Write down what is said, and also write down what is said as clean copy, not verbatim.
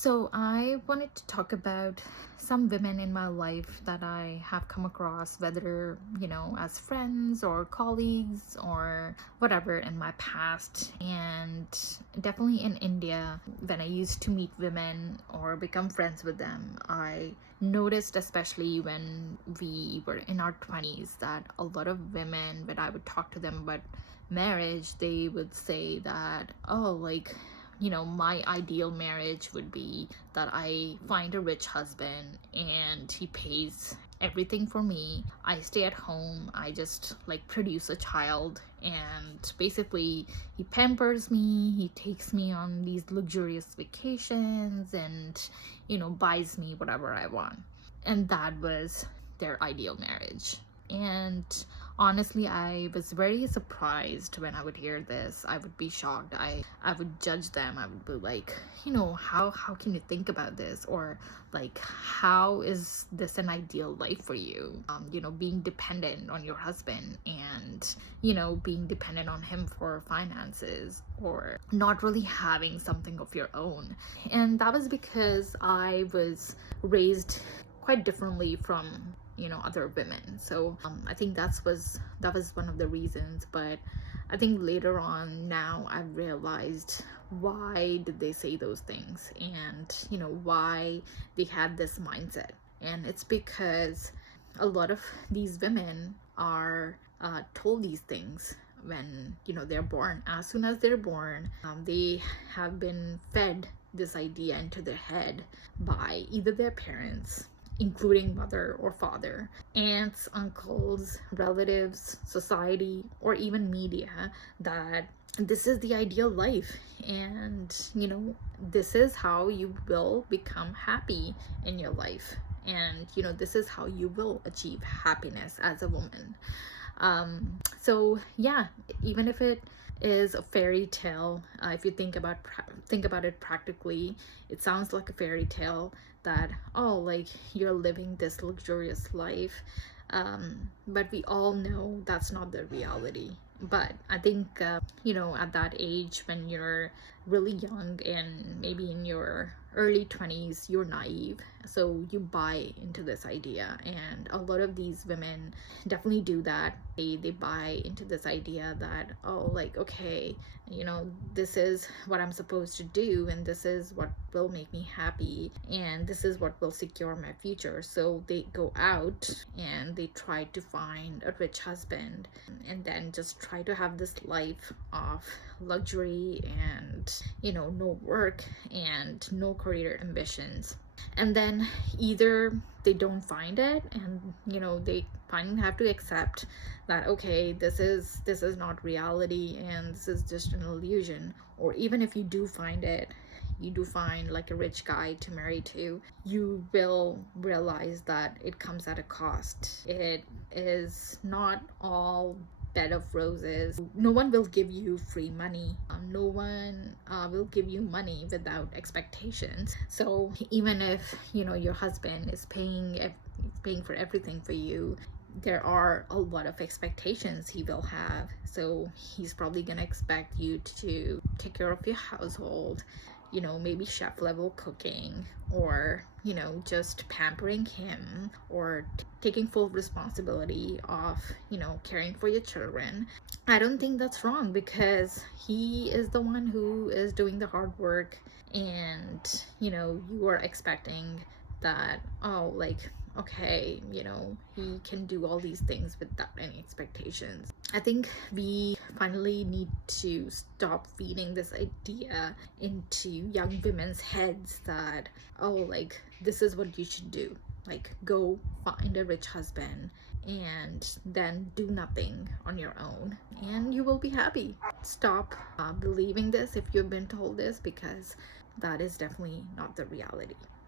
So, I wanted to talk about some women in my life that I have come across, whether, as friends or colleagues or whatever in my past. And definitely in India, when I used to meet women or become friends with them, I noticed, especially when we were in our 20s, that a lot of women, when I would talk to them about marriage, they would say that, oh, like, my ideal marriage would be that I find a rich husband and he pays everything for me. I stay at home. I just like produce a child, and basically he pampers me. He takes me on these luxurious vacations and, buys me whatever I want. And that was their ideal marriage. And honestly, I was very surprised when I would hear this. I would be shocked. I would judge them. I would be like, how can you think about this? Or like, how is this an ideal life for you? Being dependent on your husband and, being dependent on him for finances, or not really having something of your own. And that was because I was raised quite differently from other women. So I think that was one of the reasons. But I think later on, now I've realized why did they say those things, and why they had this mindset. And it's because a lot of these women are told these things when they're born. As soon as they're born, they have been fed this idea into their head by either their parents, including mother or father, aunts, uncles, relatives, society, or even media, that this is the ideal life, and this is how you will become happy in your life, and this is how you will achieve happiness as a woman. So yeah, even if it is a fairy tale, if you think about it practically, it sounds like a fairy tale that, oh, like, you're living this luxurious life. But we all know that's not the reality. But I think, at that age, when you're really young and maybe in your early 20s, you're naive. So you buy into this idea. And a lot of these women definitely do that. They buy into this idea that, oh, like, okay, this is what I'm supposed to do, and this is what will make me happy, and this is what will secure my future. So they go out and they try to find a rich husband, and then just try to have this life of luxury and no work and no career ambitions. And then either they don't find it, and they finally have to accept that, okay, this is not reality and this is just an illusion. Or even if you do find it, you do find like a rich guy to marry to, you will realize that it comes at a cost. It is not all bed of roses. No one will give you free money. No one will give you money without expectations. So even if your husband is paying for everything for you, there are a lot of expectations he will have. So he's probably gonna expect you to take care of your household, maybe chef level cooking, or just pampering him, or taking full responsibility of caring for your children. I don't think that's wrong, because he is the one who is doing the hard work, and you are expecting that, oh, like, okay, he can do all these things without any expectations. I think we finally need to stop feeding this idea into young women's heads that, oh, like, this is what you should do. Like, go find a rich husband and then do nothing on your own, and you will be happy. Stop believing this if you've been told this, because that is definitely not the reality.